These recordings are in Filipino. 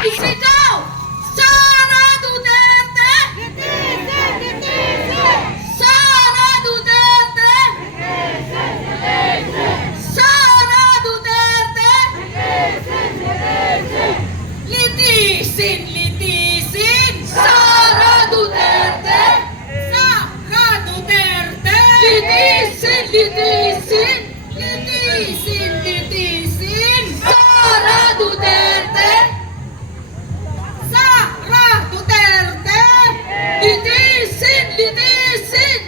Isigaw! Sara Duterte! Sara Duterte! Sara Duterte! Litisin! Litisin! Sara Duterte! Sara Duterte! Litisin! Litisin! Litisin! Litisin! Sara Duterte! Sara Duterte! Litisin! Litisin!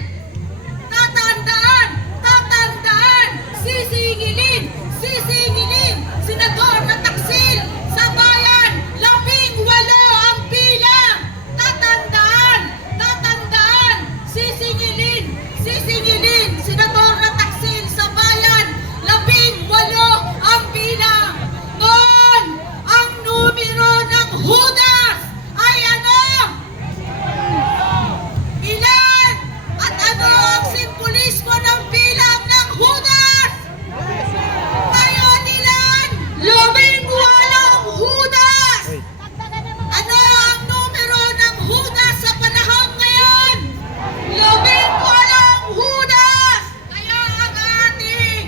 Tatandaan! Tatandaan! Sisingilin! Sisingilin! Senador na taksil! Sa bayan! 18 ang bilang! Tatandaan! Tatandaan! Sisingilin! Sisingilin! Senador na taksil sa bayan! 18 ang bilang! Noon, ang numero ng Judas ay ano? Ilan? At ano ang simbolismo ng bilang ng Judas? Ngayon ilan? 18 Judas! Ano ang numero ng Judas sa panahon ngayon? 18 Judas! Kaya ang ating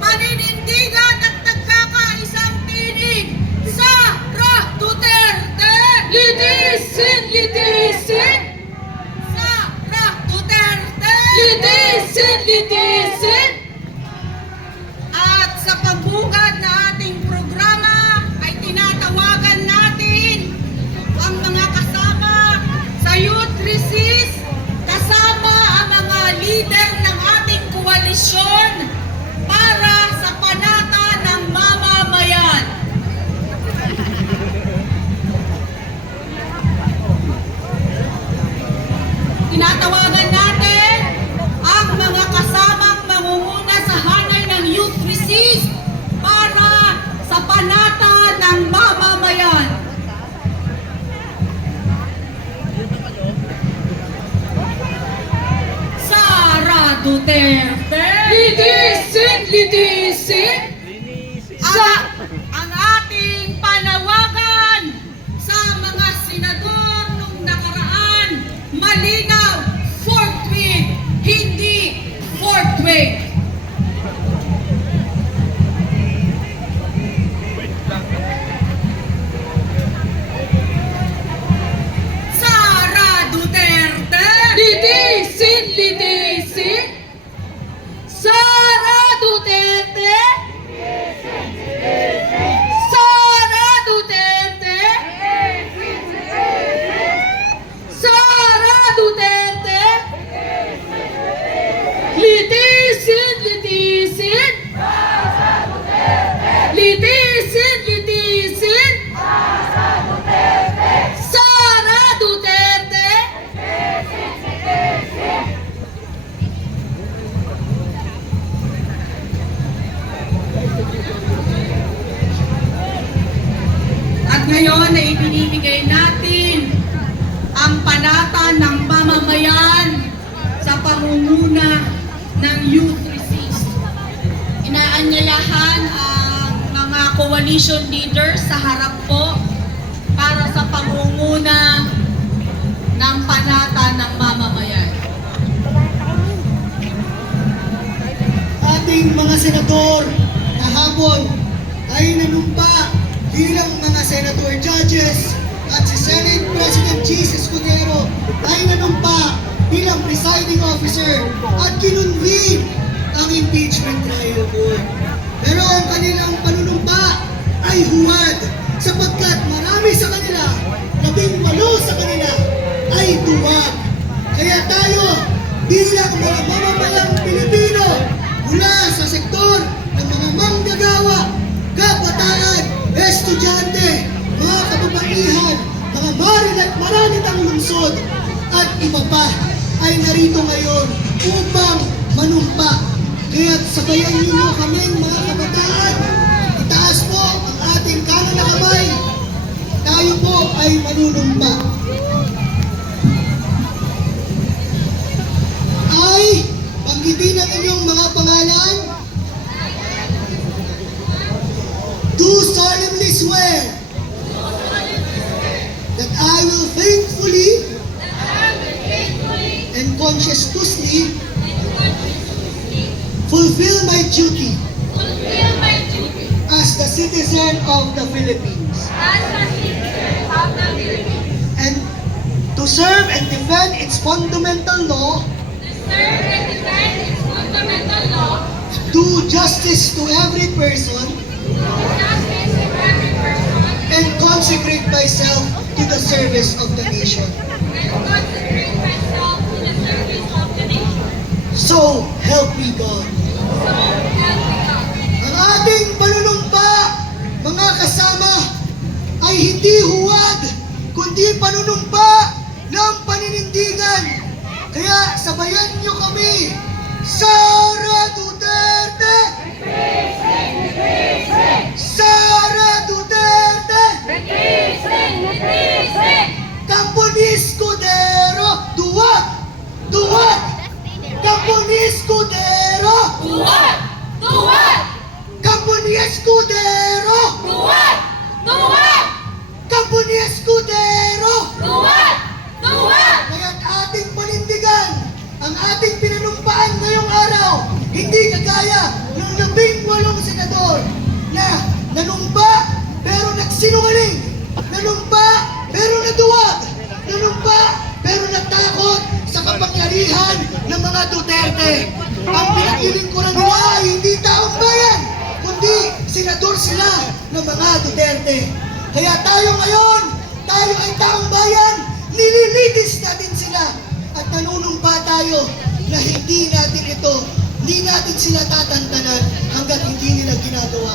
paninindigan at nagkakaisang tinig, Sara Duterte! Litisin! Litisin! Sara Duterte! Litisin! Litisin! At sa pagbukad na ating programa ay tinatawagan natin ang mga kasama sa Youth Resist, kasama ang mga leader ng ating koalisyon para sa panata ng mamamayan. Tinatawagan natin ang mga kasamang mangunguna sa hanay ng Youth Resist para sa panata ng mamamayan. Sara Duterte! Litisin! Litisin! Ang ating panawagan sa mga senador nung nakaraan, malinaw, forthwith, hindi forthwith. Sara Duterte! Litisin! Litisin! Sara Duterte! Sara Duterte! Sara Duterte! Litisin! Litisin! Litisin! Litisin! Sara Duterte! At ngayon ay ibinibigay natin ang panata ng mamamayan sa pangunguna ng Youth Resist. Inaanyayahan ang mga coalition leaders sa harap po para sa pangunguna ng panata ng mamamayan. Ating mga senador kahapon ay nanumpa bilang mga senator judges at si Senate President Jesus Cudero ay nanumpa bilang presiding officer at kinunvene ang impeachment trial court. Pero ang kanilang panunumpa ay huwad sapagkat marami sa kanila, 18 sa kanila ay duwag. Kaya tayo bilang mga mamamayang Pilipino mula sa sektor ng mga manggagawa, kabataan, estudyante, mga kababaihan, mga maranitang lungsod at iba pa ay narito ngayon upang manumpa. Kaya't sabayan niyo kaming mga kabataan, itaas po ang ating kanan na kamay. Tayo po ay manunumpa. Ay, banggitin ang inyong mga pangalan. Do solemnly swear I will faithfully and conscientiously fulfill my duty as the citizen of the Philippines and to serve and defend its fundamental law, do justice to every person, and consecrate myself to the service of the nation. So help me God. Ang ating panunumpa, mga kasama, ay hindi huwad, kundi panunumpa ng paninindigan. Kaya sabayan niyo kami, Sara Duterte! Sara Duterte! Camponis Cudero! Duwag! Duwag! Camponis Cudero! Camponis Cudero! Camponis Cudero! Kaya't ating panindigan ang ating pinanumpaan ngayong araw, hindi kagaya ng 18 senador na nanumpa pero nagsinungaling, nanumpa pero naduwag, nanumpa pero natakot sa kapangyarihan ng mga Duterte. Ang pinaglilingkuran nila ay hindi taong bayan, kundi senador sila ng mga Duterte. Kaya tayo ngayon, tayo ay taong bayan, nililitis natin sila at nanunumpa tayo na hindi natin sila tatantanan hanggat hindi nila ginagawa